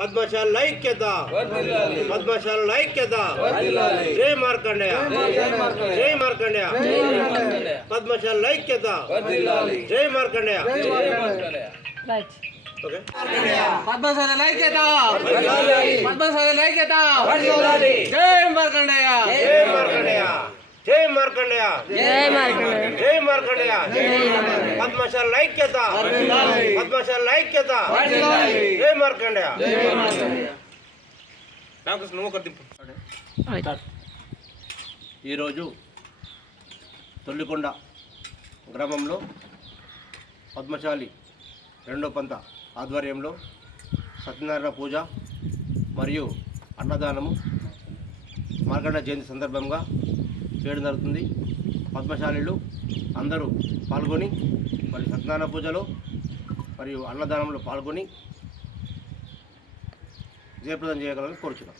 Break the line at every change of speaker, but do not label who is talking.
పద్మశాల ఐక్యత పద్మశాల ఐక్యత జై మార్కండేయ జై మార్కండేయ పద్మశాల ఐక్యత జై మార్కండేయ
రైట్
ఓకే
పద్మశాల ఐక్యత పద్మశాల ఐక్యత జై మార్కండేయ
జై మార్కండేయ జై మార్కండేయ.
జై మార్కండ
జై మార్కండేయ. పద్మశాల ఐక్యత. పద్మశాల. ఐక్యత. జై మార్కండేయ. ఈరోజు తొల్లికొండ గ్రామంలో పద్మశాలి రెండో పంత ఆధ్వర్యంలో సత్యనారాయణ పూజ మరియు అన్నదానము మార్కండ జయంతి సందర్భంగా చేయడం జరుగుతుంది. పద్మశాలీలు అందరూ పాల్గొని మరి సత్యనారాయణ పూజలో మరియు అన్నదానంలో పాల్గొని జయప్రదం చేయగలని కోరుచున్నాం.